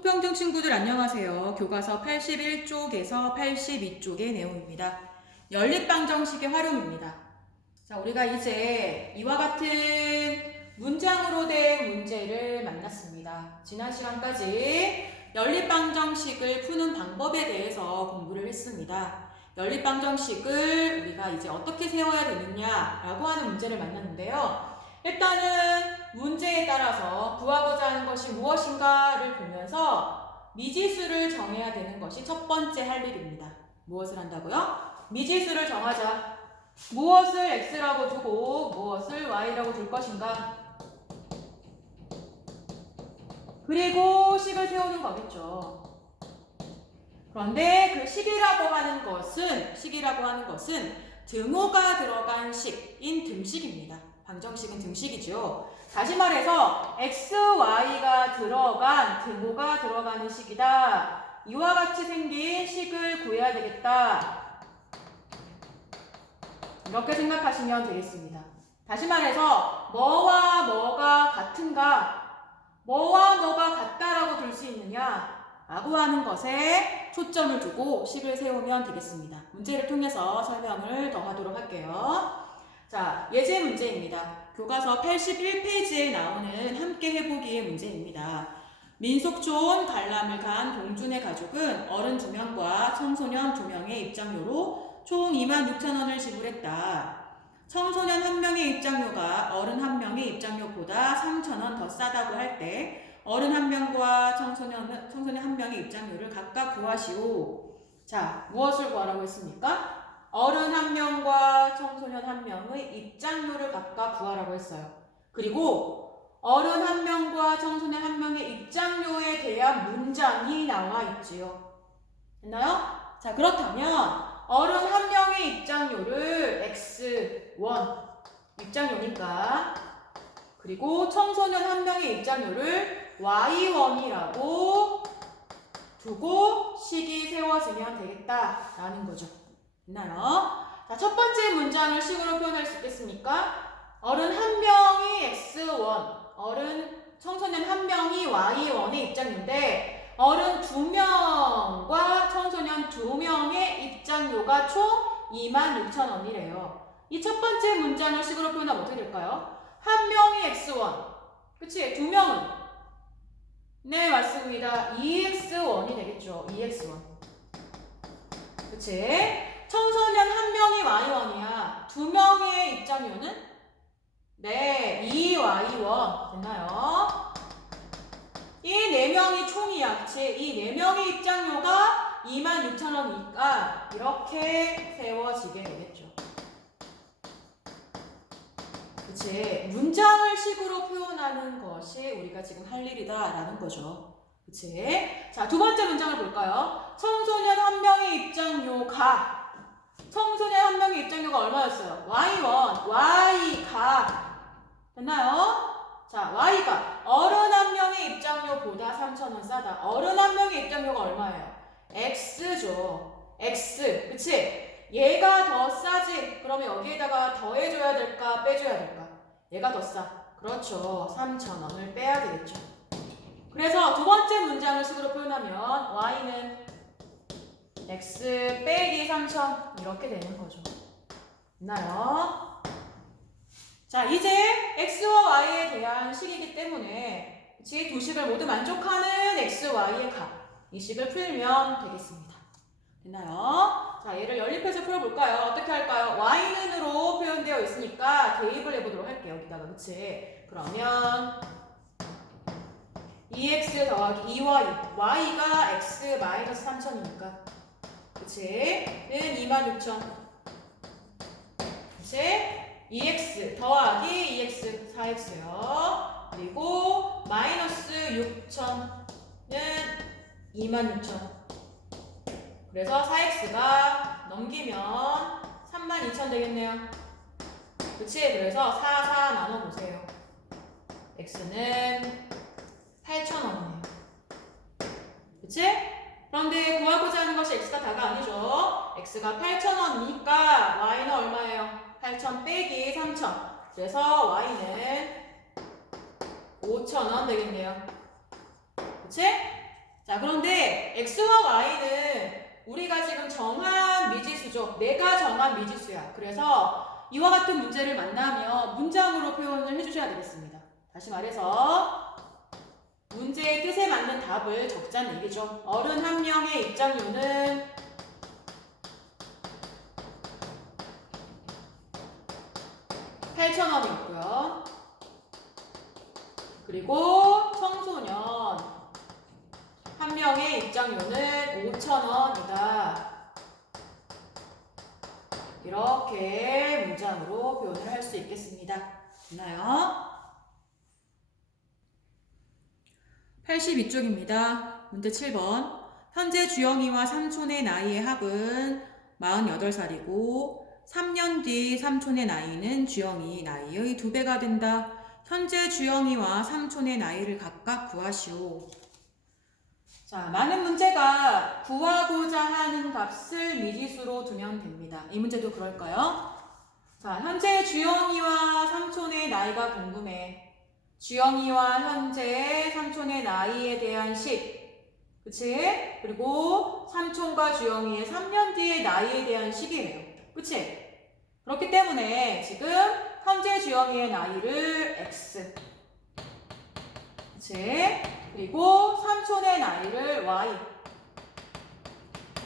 소평등 친구들 안녕하세요. 교과서 81쪽에서 82쪽의 내용입니다. 연립방정식의 활용입니다. 자, 우리가 이제 이와 같은 문장으로 된 문제를 만났습니다. 지난 시간까지 연립방정식을 푸는 방법에 대해서 공부를 했습니다. 연립방정식을 우리가 이제 어떻게 세워야 되느냐라고 하는 문제를 만났는데요. 일단은 문제에 따라서 구하고자 하는 것이 무엇인가를 보면서 미지수를 정해야 되는 것이 첫 번째 할 일입니다. 무엇을 한다고요? 미지수를 정하자. 무엇을 x라고 두고 무엇을 y라고 둘 것인가? 그리고 식을 세우는 거겠죠. 그런데 그 식이라고 하는 것은 등호가 들어간 식인 등식입니다. 방정식은 등식이죠. 다시 말해서 x, y가 들어간 등호가 들어가는 식이다. 이와 같이 생긴 식을 구해야 되겠다. 이렇게 생각하시면 되겠습니다. 다시 말해서 뭐와 뭐가 같은가? 뭐와 뭐가 같다라고 둘 수 있느냐? 라고 하는 것에 초점을 두고 식을 세우면 되겠습니다. 문제를 통해서 설명을 더 하도록 할게요. 자, 예제 문제입니다. 교과서 81페이지에 나오는 함께 해보기의 문제입니다. 민속촌 관람을 간 동준의 가족은 어른 2명과 청소년 2명의 입장료로 총 26,000원을 지불했다. 청소년 1명의 입장료가 어른 1명의 입장료보다 3,000원 더 싸다고 할 때 어른 1명과 청소년 1명의 입장료를 각각 구하시오. 자, 무엇을 구하라고 했습니까? 어른 1명과 청소년 1명의 입장료를 각각 구하라고 했어요. 그리고 어른 1명과 청소년 1명의 입장료에 대한 문장이 나와 있지요. 됐나요? 자, 그렇다면 어른 1명의 입장료를 x1 입장료니까, 그리고 청소년 1명의 입장료를 y1이라고 두고 식이 세워지면 되겠다라는 거죠. 됐나요? 자, 첫 번째 문장을 식으로 표현할 수 있겠습니까? 어른 1명이 x1, 청소년 1명이 y1의 입장료인데 어른 2명과 청소년 2명의 입장료가 총 26,000원이래요. 이 첫 번째 문장을 식으로 표현하면 어떻게 될까요? 1명이 x1, 그치? 2명은? 네, 맞습니다. 2x1이 되겠죠. 2x1. 그치? 청소년 1명이 y1이야. 2명의 입장료는? 네, 2y1. 됐나요? 이 4명이 총이야. 그치? 이 4명의 입장료가 26,000원이니까 이렇게 세워지게 되겠죠. 그치? 문장을 식으로 표현하는 것이 우리가 지금 할 일이다라는 거죠. 그치? 자, 두 번째 문장을 볼까요? 청소년 1명의 입장료가, 청소년 1명의 입장료가 얼마였어요? y1, y가, 됐나요? 자, y가 어른 1명의 입장료보다 3,000원 싸다. 어른 1명의 입장료가 얼마예요? x죠. x, 그치? 얘가 더 싸지? 그러면 여기에다가 더해줘야 될까? 빼줘야 될까? 얘가 더 싸. 그렇죠. 3,000원을 빼야 되겠죠. 그래서 두 번째 문장을 식으로 표현하면 y는 x 빼기 3,000 이렇게 되는 거죠. 있나요? 자, 이제 x와 y에 대한 식이기 때문에 그치? 두 식을 모두 만족하는 x, y의 값, 이 식을 풀면 되겠습니다. 됐나요? 자, 얘를 연립해서 풀어볼까요? 어떻게 할까요? y는으로 표현되어 있으니까 대입을 해보도록 할게요. 여기다가, 그치? 그러면 2x 더하기 2y, y가 x 마이너스 3,000이니까, 그치? 는 26,000. 그치? 2x 더하기 2x 4x요. 그리고 마이너스 6,000는 26,000. 그래서 4x가 넘기면 32,000 되겠네요. 그치? 그래서 4 나눠보세요. x는 8,000원이네요. 그치? 그런데 구하고자 하는 것이 x가 다가 아니죠. x가 8,000원이니까 y는 얼마예요? 8,000 빼기 3,000. 그래서 y는 5,000원 되겠네요. 그치? 자, 그런데 x와 y는 우리가 지금 정한 미지수죠. 내가 정한 미지수야. 그래서 이와 같은 문제를 만나면 문장으로 표현을 해주셔야 되겠습니다. 다시 말해서 문제의 뜻에 맞는 답을 적자는 얘기죠. 어른 한 명의 입장료는 8,000원이었고요. 그리고 청소년 한 명의 입장료는 5,000원이다. 이렇게 문장으로 표현을 할 수 있겠습니다. 됐나요? 82쪽입니다. 문제 7번. 현재 주영이와 삼촌의 나이의 합은 48살이고 3년 뒤 삼촌의 나이는 주영이 나이의 2배가 된다. 현재 주영이와 삼촌의 나이를 각각 구하시오. 자, 많은 문제가 구하고자 하는 값을 미지수로 두면 됩니다. 이 문제도 그럴까요? 자, 현재 주영이와 삼촌의 나이가 궁금해. 주영이와 현재 삼촌의 나이에 대한 식. 그치? 그리고 삼촌과 주영이의 3년 뒤의 나이에 대한 식이에요. 그치? 그렇기 때문에 지금 현재 주영이의 나이를 x. 그치? 그리고 삼촌의 나이를 y.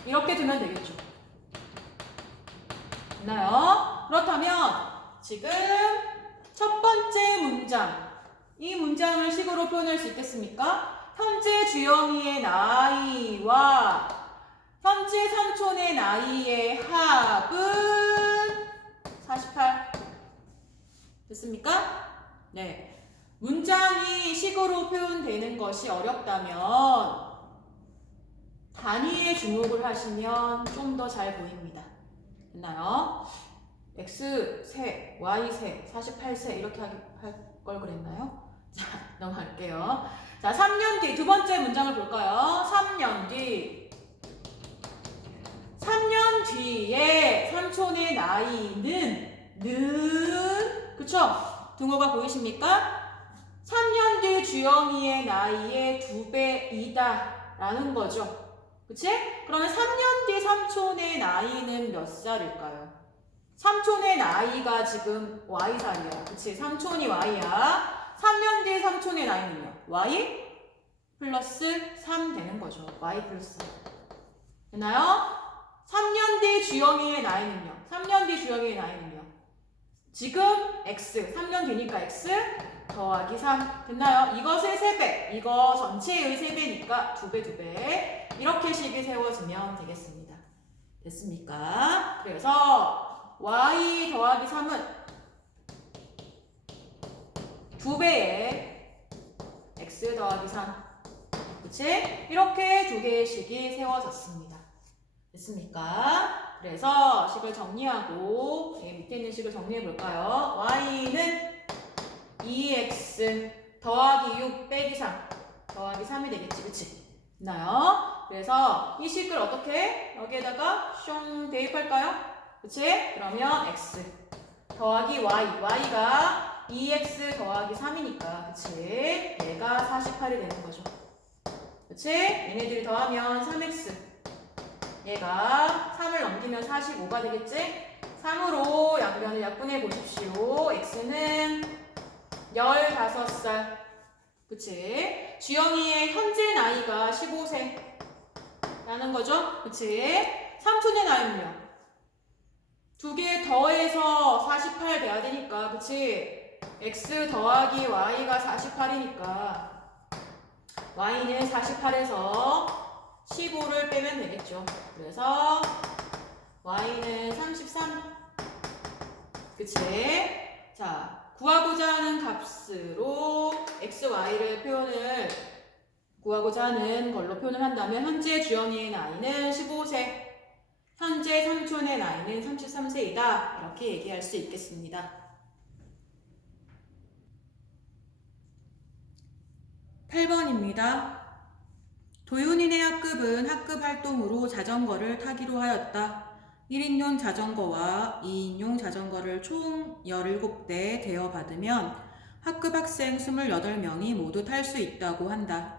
이렇게 두면 되겠죠. 됐나요? 그렇다면 지금 첫 번째 문장, 이 문장을 식으로 표현할 수 있겠습니까? 현재 주영이의 나이와 현재 삼촌의 나이의 합은 48. 됐습니까? 네. 문장이 식으로 표현되는 것이 어렵다면 단위에 주목을 하시면 좀 더 잘 보입니다. 됐나요? x3, y3, 48세 이렇게 할 걸 그랬나요? 자, 넘어갈게요. 자, 3년 뒤 두 번째 문장을 볼까요? 3년 뒤에 삼촌의 나이는 그쵸? 등호가 보이십니까? 3년 뒤 주영이의 나이의 2배이다 라는 거죠. 그치? 그러면 3년 뒤 삼촌의 나이는 몇 살일까요? 삼촌의 나이가 지금 Y살이야. 그치? 삼촌이 Y야. 3년 뒤 삼촌의 나이는요? Y 플러스 3 되는 거죠. Y 플러스 3. 되나요? 3년 뒤 주영이의 나이는요? 3년 뒤 주영이의 나이는요? 지금 X. 3년 뒤니까 X 더하기 3. 됐나요? 이것의 3배. 이거 전체의 3배니까 2배. 이렇게 식이 세워지면 되겠습니다. 됐습니까? 그래서 y 더하기 3은 2배의 x 더하기 3. 그치? 이렇게 2개의 식이 세워졌습니다. 됐습니까? 그래서 식을 정리하고 밑에 있는 식을 정리해 볼까요? y는 2x 더하기 6 빼기 3 더하기 3이 되겠지. 그치? 됐나요? 그래서 이 식을 어떻게 여기에다가 숑 대입할까요? 그치? 그러면 x 더하기 y. y가 2x 더하기 3이니까 그치? 얘가 48이 되는 거죠. 그치? 얘네들이 더하면 3x. 얘가 3을 넘기면 45가 되겠지? 3으로 양변을 약분해 보십시오. x는 15살. 그치? 주영이의 현재 나이가 15세 라는 거죠. 그치? 삼촌의 나이는요? 2개 더해서 48 돼야 되니까 그치? x 더하기 y가 48이니까 y는 48에서 15를 빼면 되겠죠. 그래서 y는 33. 그치? 자, 구하고자 하는 값으로 x, y를 구하고자 하는 걸로 표현을 한다면 현재 주영이의 나이는 15세, 현재 삼촌의 나이는 33세이다. 이렇게 얘기할 수 있겠습니다. 8번입니다. 도윤이네 학급은 학급 활동으로 자전거를 타기로 하였다. 1인용 자전거와 2인용 자전거를 총 17대 대여받으면 학급 학생 28명이 모두 탈 수 있다고 한다.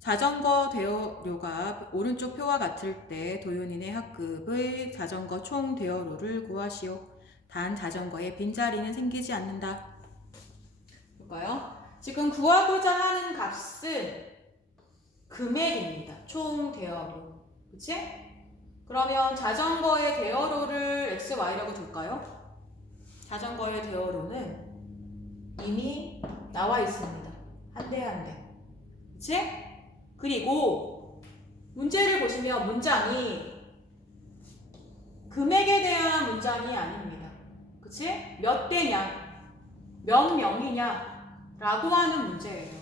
자전거 대여료가 오른쪽 표와 같을 때 도윤이네 학급의 자전거 총 대여료를 구하시오. 단 자전거에 빈자리는 생기지 않는다. 볼까요? 지금 구하고자 하는 값은 금액입니다. 총 대여료. 그치? 그러면 자전거의 대여료를 XY라고 둘까요? 자전거의 대여료는 이미 나와 있습니다. 한 대 한 대. 그치? 그리고 문제를 보시면 문장이 금액에 대한 문장이 아닙니다. 그치? 몇 대냐, 몇 명이냐 라고 하는 문제예요.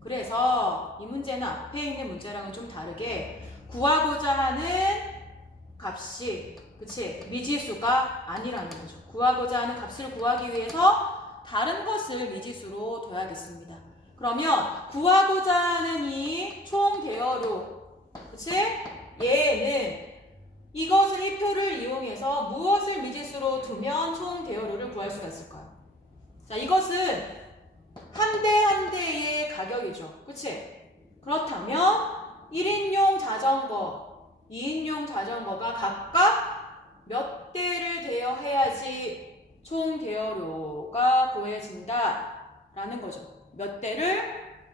그래서 이 문제는 앞에 있는 문제랑은 좀 다르게 구하고자 하는 값이 그치? 미지수가 아니라는 거죠. 구하고자 하는 값을 구하기 위해서 다른 것을 미지수로 둬야겠습니다. 그러면 구하고자 하는 이 총 대여료, 그치? 얘는 이것을 이 표를 이용해서 무엇을 미지수로 두면 총 대여료를 구할 수가 있을까요? 자, 이것은 한 대 한 대의 가격이죠. 그치? 그렇다면 1인용 자전거, 2인용 자전거가 각각 몇 대를 대여해야지 총 대여료가 구해진다 라는 거죠. 몇 대를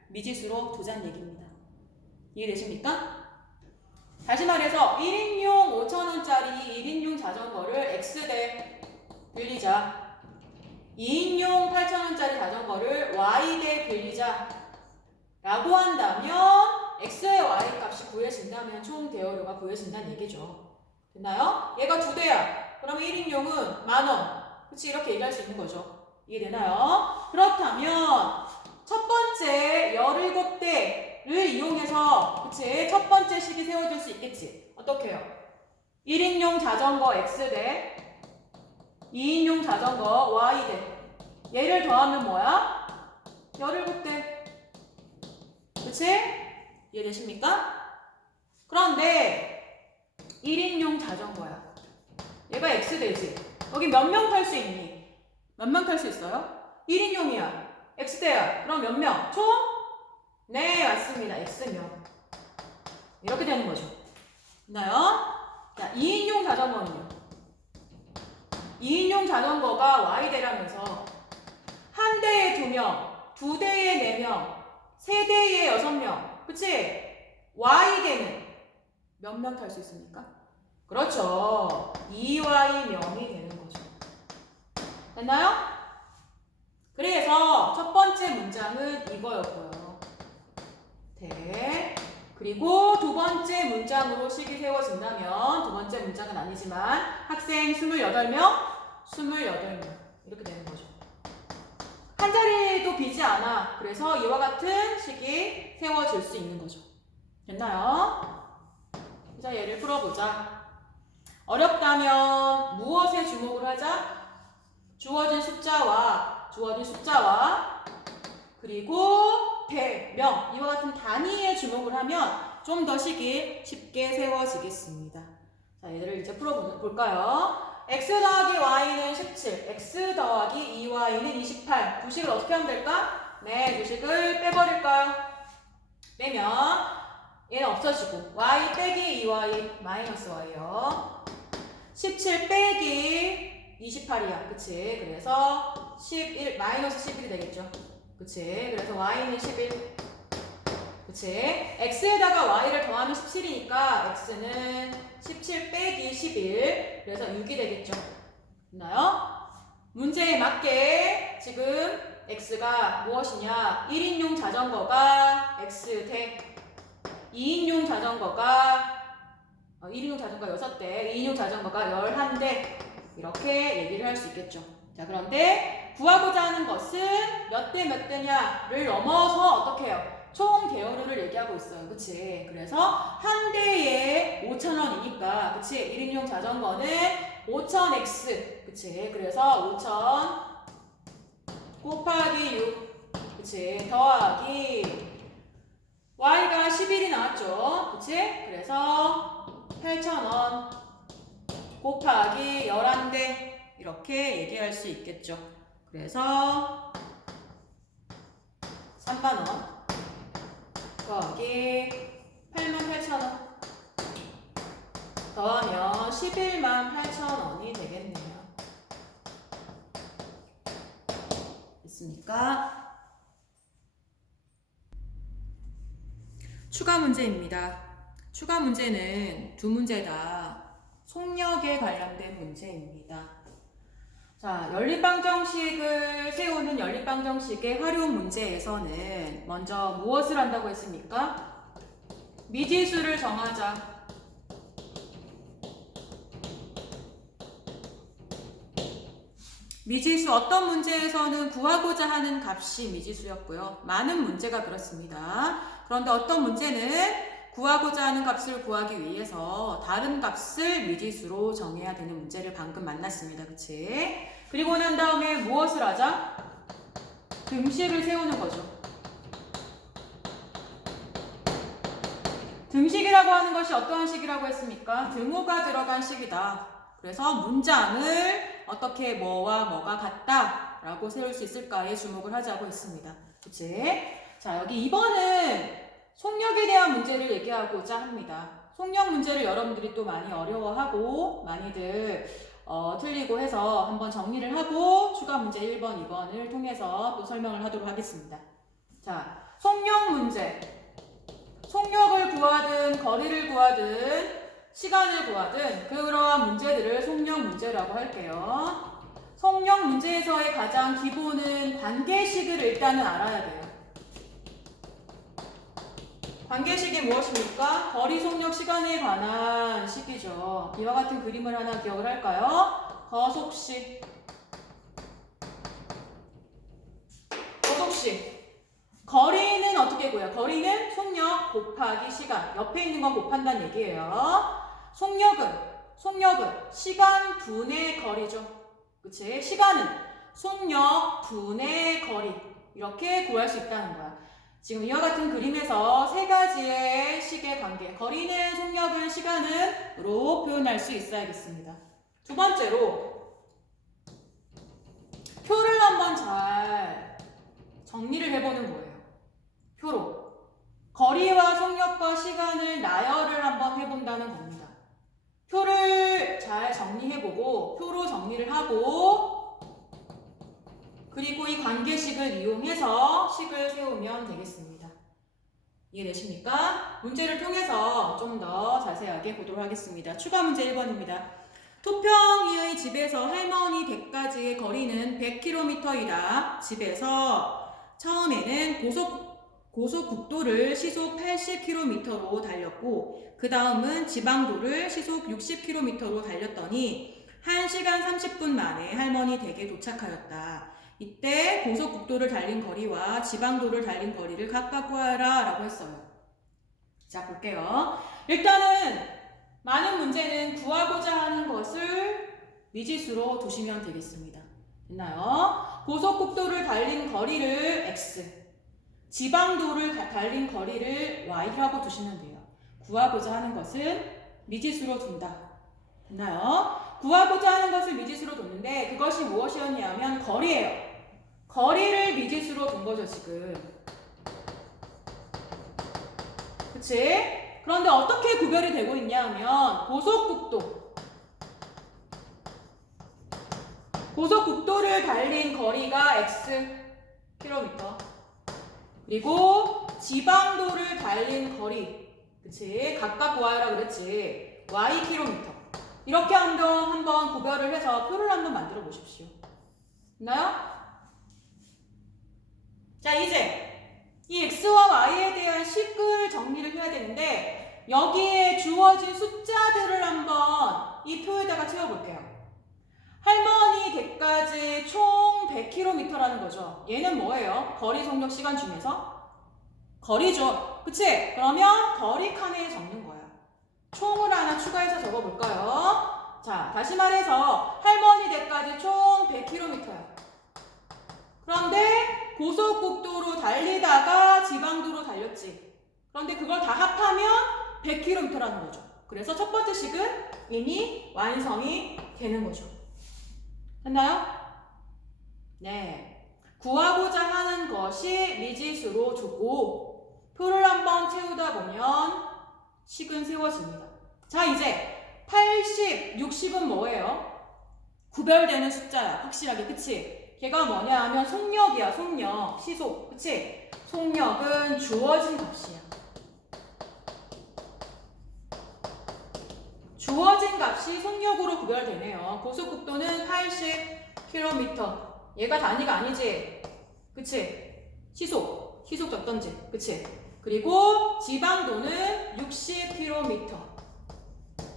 미지수로 두자는 얘기입니다. 이해되십니까? 다시 말해서 1인용 5,000원짜리 1인용 자전거를 X대 빌리자. 2인용 8,000원짜리 자전거를 Y대 빌리자 라고 한다면 X의 Y 값이 구해진다면 총 대여료가 구해진다는 얘기죠. 됐나요? 얘가 2대야. 그러면 1인용은 10,000원. 그치? 이렇게 얘기할 수 있는 거죠. 이해되나요? 그렇다면 첫 번째 17대를 이용해서 그치? 첫 번째 식이 세워질 수 있겠지. 어떻게 해요? 1인용 자전거 X대 2인용 자전거 Y대 얘를 더하면 뭐야? 17대. 그치? 이해되십니까? 그런데 1인용 자전거야. 얘가 X대지. 여기 몇 명 탈 수 있니? 몇 명 탈 수 있어요? 1인용이야. X대야. 그럼 몇 명? 총? 네, 맞습니다. X명. 이렇게 되는 거죠. 됐나요? 자, 2인용 자전거는요. 2인용 자전거가 Y대라면서 한 대에 2명, 2대에 4명, 3대에 6명. 그치? Y대는 몇 명 탈 수 있습니까? 그렇죠. 2Y명이 되는 거죠. 됐나요? 그래서 첫 번째 문장은 이거였고요. 대. 그리고 두 번째 문장으로 식이 세워진다면 두 번째 문장은 아니지만 학생 28명, 28명 이렇게 되는 거죠. 한 자리도 비지 않아. 그래서 이와 같은 식이 세워질 수 있는 거죠. 됐나요? 자, 예를 풀어보자. 어렵다면 무엇에 주목을 하자? 주어진 숫자와 그리고 대, 명 이와 같은 단위에 주목을 하면 좀 더 식이 쉽게 세워지겠습니다. 자, 얘를 이제 풀어볼까요? x 더하기 y는 17, x 더하기 2y는 28. 두식을 어떻게 하면 될까? 네, 두식을 빼버릴까요? 빼면 얘는 없어지고 y 빼기 2y 마이너스 y요. 17 빼기 28이야. 그치? 그래서 11 마이너스 11이 되겠죠. 그치? 그래서 y는 11. 그치? x에다가 y를 더하면 17이니까 x는 17 빼기 11. 그래서 6이 되겠죠. 됐나요? 문제에 맞게 지금 x가 무엇이냐? 1인용 자전거가 x대 2인용 자전거가 1인용 자전거 6대, 2인용 자전거가 11대 이렇게 얘기를 할 수 있겠죠. 자, 그런데 구하고자 하는 것은 몇 대 몇 대냐를 넘어서 어떻게 해요? 총 대여료를 얘기하고 있어요. 그치? 그래서 한 대에 5,000원이니까 그치? 1인용 자전거는 5,000x 그치? 그래서 5,000 곱하기 6 그치? 더하기 y가 11이 나왔죠. 그치? 그래서 8,000원 곱하기 11대 이렇게 얘기할 수 있겠죠. 그래서 3만원 더하기 88,000원 더하면 118,000원이 되겠네요. 됐습니까? 추가 문제입니다. 추가 문제는 두 문제 다 속력에 관련된 문제입니다. 자, 연립방정식을 세우는 연립방정식의 활용 문제에서는 먼저 무엇을 한다고 했습니까? 미지수를 정하자. 미지수 어떤 문제에서는 구하고자 하는 값이 미지수였고요. 많은 문제가 그렇습니다. 그런데 어떤 문제는 구하고자 하는 값을 구하기 위해서 다른 값을 미지수로 정해야 되는 문제를 방금 만났습니다. 그치? 그리고 난 다음에 무엇을 하자? 등식을 세우는 거죠. 등식이라고 하는 것이 어떠한 식이라고 했습니까? 등호가 들어간 식이다. 그래서 문장을 어떻게 뭐와 뭐가 같다 라고 세울 수 있을까에 주목을 하자고 했습니다. 그치? 자, 여기 2번은 속력에 대한 문제를 얘기하고자 합니다. 속력 문제를 여러분들이 또 많이 어려워하고 많이들 틀리고 해서 한번 정리를 하고 추가 문제 1번, 2번을 통해서 또 설명을 하도록 하겠습니다. 자, 속력 문제. 속력을 구하든 거리를 구하든 시간을 구하든 그러한 문제들을 속력 문제라고 할게요. 속력 문제에서의 가장 기본은 관계식을 일단은 알아야 돼요. 관계식이 무엇입니까? 거리, 속력, 시간에 관한 식이죠. 이와 같은 그림을 하나 기억을 할까요? 거속식. 거속식. 거리는 어떻게 구해요? 거리는 속력 곱하기 시간. 옆에 있는 건 곱한다는 얘기예요. 속력은 시간 분의 거리죠. 그치? 시간은 속력 분의 거리. 이렇게 구할 수 있다는 거야. 지금 이와 같은 그림에서 세 가지의 식의 관계. 거리는 속력은 시간은으로 표현할 수 있어야겠습니다. 두 번째로 표를 한번 잘 정리를 해보는 거예요. 표로. 거리와 속력과 시간을 나열을 한번 해본다는 겁니다. 표를 잘 정리해보고 표로 정리를 하고 그리고 이 관계식을 이용해서 식을 세우면 되겠습니다. 이해되십니까? 문제를 통해서 좀 더 자세하게 보도록 하겠습니다. 추가 문제 1번입니다. 토평이의 집에서 할머니 댁까지의 거리는 100km이다. 집에서 처음에는 고속국도를 시속 80km로 달렸고 그 다음은 지방도를 시속 60km로 달렸더니 1시간 30분 만에 할머니 댁에 도착하였다. 이때 고속국도를 달린 거리와 지방도를 달린 거리를 각각 구하라 라고 했어요. 자, 볼게요. 일단은 많은 문제는 구하고자 하는 것을 미지수로 두시면 되겠습니다. 됐나요? 고속국도를 달린 거리를 X, 지방도를 달린 거리를 Y라고 두시면 돼요. 구하고자 하는 것은 미지수로 둔다. 됐나요? 구하고자 하는 것을 미지수로 뒀는데 그것이 무엇이었냐면 거리예요. 거리를 미지수로 둔 거죠, 지금. 그치? 그런데 어떻게 구별이 되고 있냐면 고속국도를 달린 거리가 X 킬로미터 그리고 지방도를 달린 거리 그치? 각각 구하라 그랬지. Y 킬로미터 이렇게 한번 구별을 해서 표를 한번 만들어 보십시오. 됐나요? 자, 이제 이 X와 Y에 대한 식을 정리를 해야 되는데 여기에 주어진 숫자들을 한번 이 표에다가 채워볼게요. 할머니 댁까지 총 100km라는 거죠. 얘는 뭐예요? 거리, 속력, 시간 중에서? 거리죠. 그치? 그러면 거리 칸에 적는 거야. 총을 하나 추가해서 적어볼까요? 자, 다시 말해서 할머니 댁까지 총 100km야. 그런데 고속국도로 달리다가 지방도로 달렸지. 그런데 그걸 다 합하면 100km라는 거죠. 그래서 첫 번째 식은 이미 완성이 되는 거죠. 됐나요? 네. 구하고자 하는 것이 미지수로 두고 표를 한번 세우다 보면 식은 세워집니다. 자, 이제 80, 60은 뭐예요? 구별되는 숫자야. 확실하게. 그치? 걔가 뭐냐 하면 속력이야. 속력. 시속. 그치? 속력은 주어진 값이야. 주어진 값이 속력으로 구별되네요. 고속국도는 80km. 얘가 단위가 아니지? 그치? 시속 적던지. 그치? 그리고 지방도는 60km.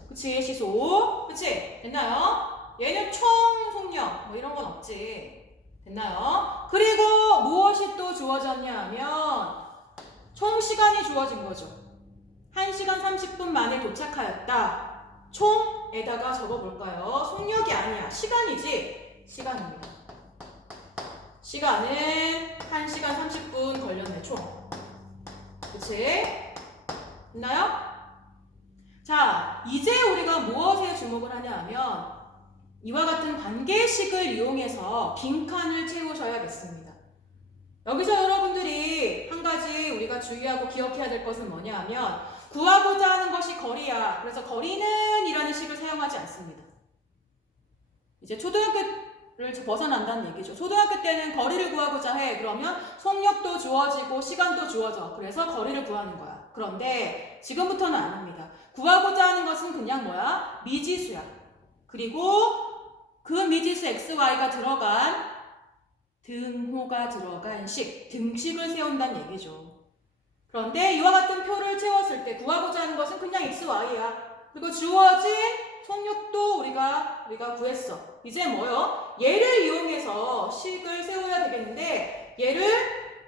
그치? 시속. 그치? 됐나요? 얘는 총 속력. 뭐 이런 건 없지. 됐나요? 그리고 무엇이 또 주어졌냐 하면 총 시간이 주어진 거죠. 1시간 30분 만에 도착하였다. 총에다가 적어볼까요? 속력이 아니야. 시간이지? 시간입니다. 시간은 1시간 30분 걸렸네, 총. 그치? 됐나요? 자, 이제 우리가 무엇에 주목을 하냐 하면 이와 같은 관계식을 이용해서 빈칸을 채우셔야겠습니다. 여기서 여러분들이 한 가지 우리가 주의하고 기억해야 될 것은 뭐냐 하면 구하고자 하는 것이 거리야. 그래서 거리는 이라는 식을 사용하지 않습니다. 이제 초등학교를 벗어난다는 얘기죠. 초등학교 때는 거리를 구하고자 해. 그러면 속력도 주어지고 시간도 주어져. 그래서 거리를 구하는 거야. 그런데 지금부터는 아닙니다. 구하고자 하는 것은 그냥 뭐야? 미지수야. 그리고 그 미지수 xy가 들어간 등호가 들어간 식, 등식을 세운다는 얘기죠. 그런데 이와 같은 표를 채웠을 때 구하고자 하는 것은 그냥 x, y야. 그리고 주어진 속력도 우리가 구했어. 이제 뭐요? 얘를 이용해서 식을 세워야 되겠는데 얘를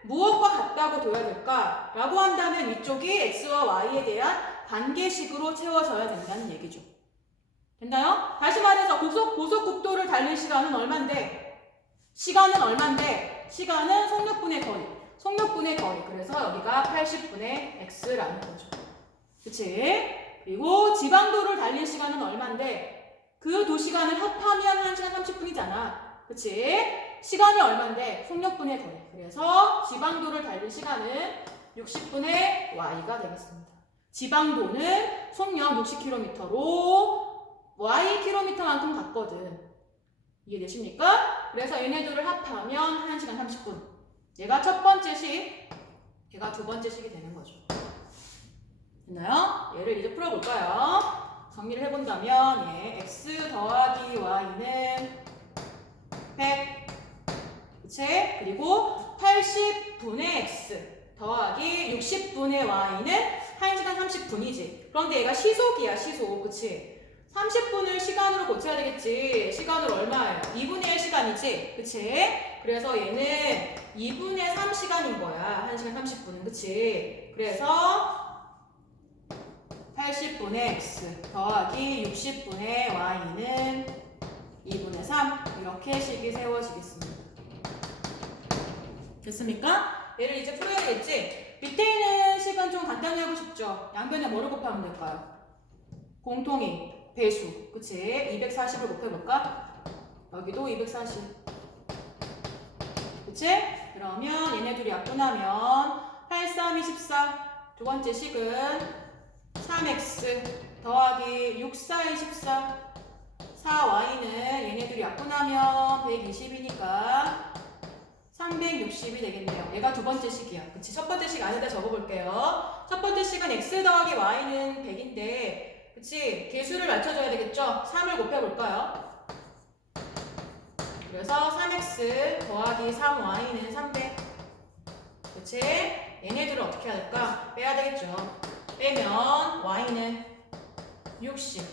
무엇과 같다고 둬야 될까? 라고 한다면 이쪽이 x와 y에 대한 관계식으로 채워져야 된다는 얘기죠. 됐나요? 다시 말해서 고속국도를 달릴 시간은 얼만데? 시간은 얼만데? 시간은 속력분의 거리. 속력분의 거리. 그래서 여기가 80분의 x라는 거죠. 그치? 그리고 지방도를 달릴 시간은 얼만데? 그 도시간을 합하면 1시간 30분이잖아. 그치? 시간이 얼만데? 속력분의 거리. 그래서 지방도를 달릴 시간은 60분의 y가 되겠습니다. 지방도는 속력 60km로 ykm만큼 갔거든. 이해되십니까? 그래서 얘네들을 합하면 1시간 30분. 얘가 첫 번째 식, 얘가 두 번째 식이 되는 거죠. 됐나요? 얘를 이제 풀어볼까요? 정리를 해본다면 얘 x 더하기 y는 100. 그치? 그리고 80분의 x 더하기 60분의 y는 1시간 30분이지. 그런데 얘가 시속이야, 시속. 그치? 30분을 시간으로 고쳐야 되겠지. 시간으로 얼마예요? 2분의 1 시간이지. 그치? 그래서 얘는 2분의 3 시간인 거야. 1시간 30분은. 그치? 그래서 80분의 x 더하기 60분의 y는 2분의 3. 이렇게 식이 세워지겠습니다. 됐습니까? 얘를 이제 풀어야겠지? 밑에 있는 식은 좀 간단히 하고 싶죠? 양변에 뭐를 곱하면 될까요? 공통이 배수. 그치? 240을 곱해볼까? 여기도 240. 그치? 그러면 얘네들이 약분하면 8, 3, 24. 두 번째 식은 3x 더하기 6, 4, 24. 4y는 얘네들이 약분하면 120이니까 360이 되겠네요. 얘가 두 번째 식이야. 그치? 첫 번째 식 안에다 적어볼게요. 첫 번째 식은 x 더하기 y는 100인데 그치? 개수를 맞춰줘야 되겠죠? 3을 곱해볼까요? 그래서 3x 더하기 3y는 300. 그치? 얘네들을 어떻게 해야 될까? 빼야 되겠죠? 빼면 y는 60.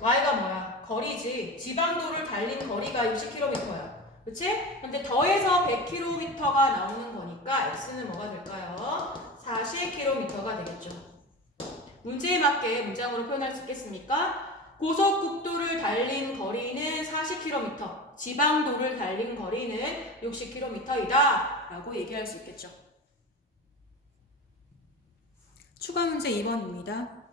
y가 뭐야? 거리지. 지방도를 달린 거리가 60km야. 그치? 근데 더해서 100km가 나오는 거니까 x는 뭐가 될까요? 40km가 되겠죠. 문제에 맞게 문장으로 표현할 수 있겠습니까? 고속국도를 달린 거리는 40km, 지방도를 달린 거리는 60km이다 라고 얘기할 수 있겠죠. 추가 문제 2번입니다.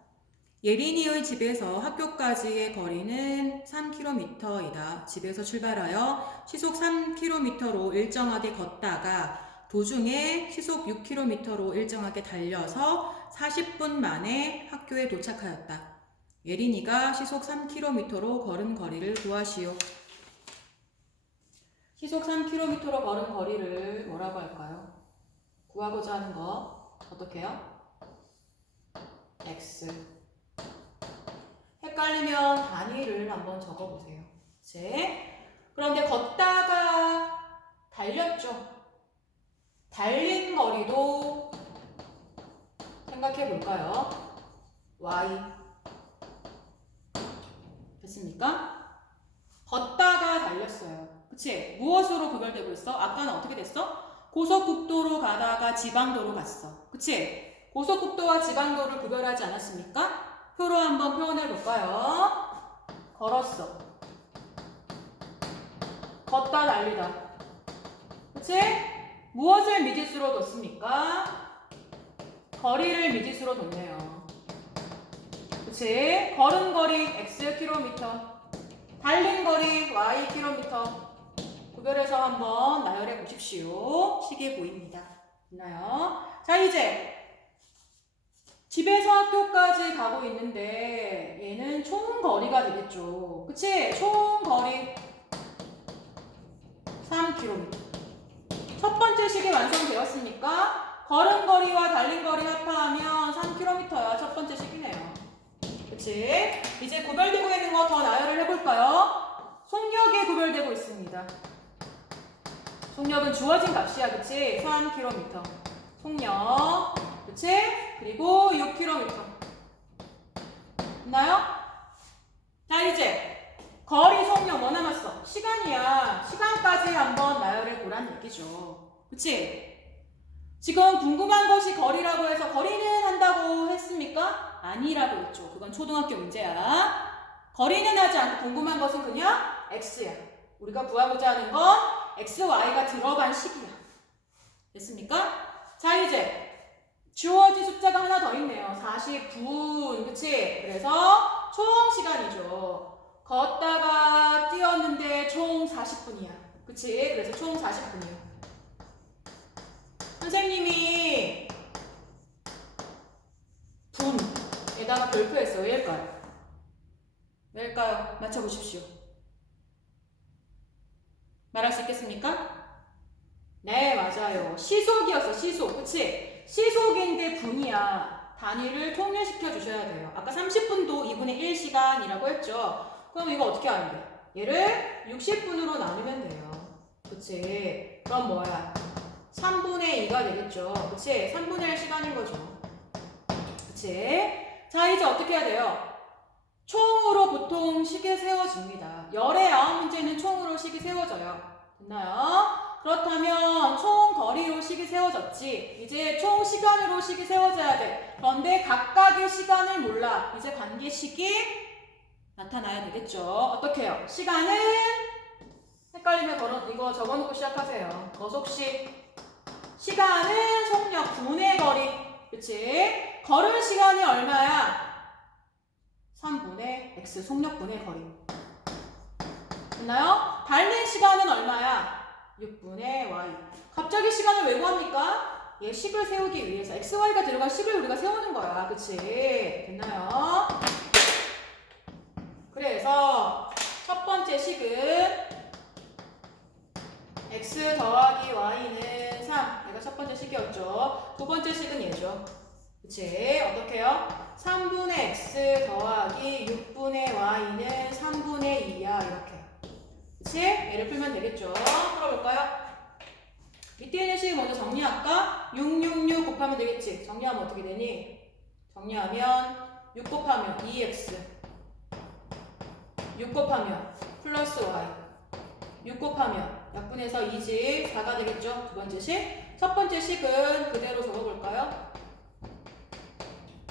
예린이의 집에서 학교까지의 거리는 3km이다. 집에서 출발하여 시속 3km로 일정하게 걷다가 도중에 시속 6km로 일정하게 달려서 40분 만에 학교에 도착하였다. 예린이가 시속 3km로 걸은 거리를 구하시오. 시속 3km로 걸은 거리를 뭐라고 할까요? 구하고자 하는 거 어떻게 해요? x. 헷갈리면 단위를 한번 적어보세요. 그런데 걷다가 달렸죠. 달린 거리도 생각해 볼까요? y. 됐습니까? 걷다가 달렸어요. 그치? 무엇으로 구별되고 있어? 아까는 어떻게 됐어? 고속국도로 가다가 지방도로 갔어. 그치? 고속국도와 지방도를 구별하지 않았습니까? 표로 한번 표현해 볼까요? 걸었어. 걷다 달리다. 그치? 무엇을 미지수로 뒀습니까? 거리를 미지수로 뒀네요. 그치? 걸은 거리 x 킬로미터, 달린 거리 y 킬로미터. 구별해서 한번 나열해 보십시오. 식이 보입니다. 있나요? 자, 이제 집에서 학교까지 가고 있는데 얘는 총 거리가 되겠죠. 그치? 총 거리 3km. 첫 번째 식이 완성되었습니까? 걸은 거리와 달린 거리 합하면 3km야. 첫 번째 식이네요. 그치? 이제 구별되고 있는 거 더 나열을 해볼까요? 속력에 구별되고 있습니다. 속력은 주어진 값이야. 그치? 3km. 속력. 그치? 그리고 6km. 있나요? 자, 이제 거리, 속력 뭐 남았어? 시간이야. 시간까지 한번 나열해 보란 얘기죠. 그치? 지금 궁금한 것이 거리라고 해서 거리는 한다고 했습니까? 아니라고 했죠. 그건 초등학교 문제야. 거리는 하지 않고 궁금한 것은 그냥 x야. 우리가 구하고자 하는 건 x, y가 들어간 식이야. 됐습니까? 자, 이제 주어진 숫자가 하나 더 있네요. 40분. 그치? 그래서 총 시간이죠. 걷다가 뛰었는데 총 40분이야. 그치? 그래서 총 40분이야. 선생님이 분에다가 별표했어요. 왜일까요? 왜일까요? 맞춰보십시오. 말할 수 있겠습니까? 네, 맞아요. 시속이었어, 시속. 그치? 시속인데 분이야. 단위를 통일시켜 주셔야 돼요. 아까 30분도 2분의 1시간이라고 했죠? 그럼 이거 어떻게 하면 돼? 얘를 60분으로 나누면 돼요. 그치? 그럼 뭐야? 3분의 2가 되겠죠? 그치? 3분의 1 시간인 거죠. 그치? 자, 이제 어떻게 해야 돼요? 총으로 보통 식이 세워집니다. 열의 아홉 문제는 총으로 식이 세워져요. 됐나요? 그렇다면 총 거리로 식이 세워졌지. 이제 총 시간으로 식이 세워져야 돼. 그런데 각각의 시간을 몰라. 이제 관계식이 나타나야 되겠죠. 어떻게 해요? 시간은 헷갈리면 이거 적어놓고 시작하세요. 거속식. 시간은 속력 분의 거리. 그치? 걸은 시간이 얼마야? 3분의 x 속력분의 거리. 됐나요? 달린 시간은 얼마야? 6분의 y. 갑자기 시간을 왜 구합니까? 얘 식을 세우기 위해서 x, y가 들어간 식을 우리가 세우는 거야. 그치? 됐나요? 그래서 첫 번째 식은 x 더하기 y는 3. 얘가 첫 번째 식이었죠. 두 번째 식은 얘죠. 그치? 어떻게 해요? 3분의 x 더하기 6분의 y는 3분의 2야. 이렇게. 그치? 얘를 풀면 되겠죠? 풀어볼까요? 밑에 있는 식 먼저 정리할까? 666 곱하면 되겠지? 정리하면 어떻게 되니? 정리하면 6 곱하면 2x 6 곱하면 플러스 y 6 곱하면 약분해서 2지 4가 되겠죠? 두 번째 식. 첫 번째 식은 그대로 적어볼까요?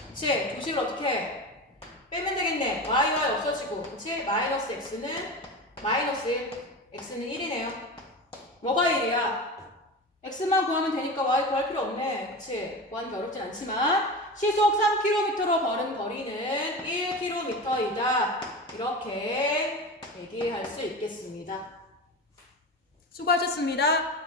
그치? 두 식을 어떻게 해? 빼면 되겠네. y 없어지고, 그치? 마이너스 x는 마이너스 1, x는 1이네요. 뭐가 1이야? x만 구하면 되니까 y 구할 필요 없네. 그치? 구하는 게 어렵진 않지만 시속 3km로 걸은 거리는 1km이다. 이렇게 얘기할 수 있겠습니다. 수고하셨습니다.